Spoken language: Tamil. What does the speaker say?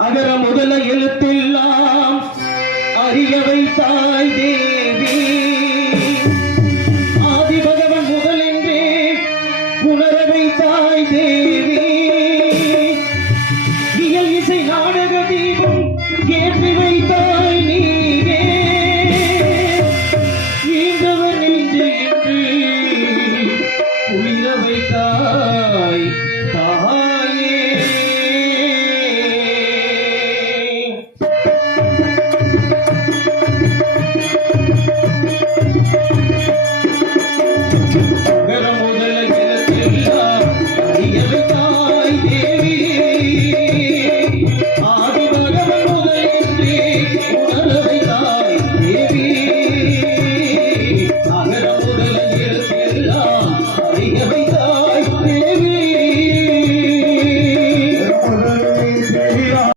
அகர முதல எழுத்தெல்லாம் அறிய வைத்தாய் தேவி. ஆதி பகவன் முதலென்றே உணர வைத்தாய் தேவி. இயல் இசை நாடக தீபம் ஏற்றி வைத்தாய் நீ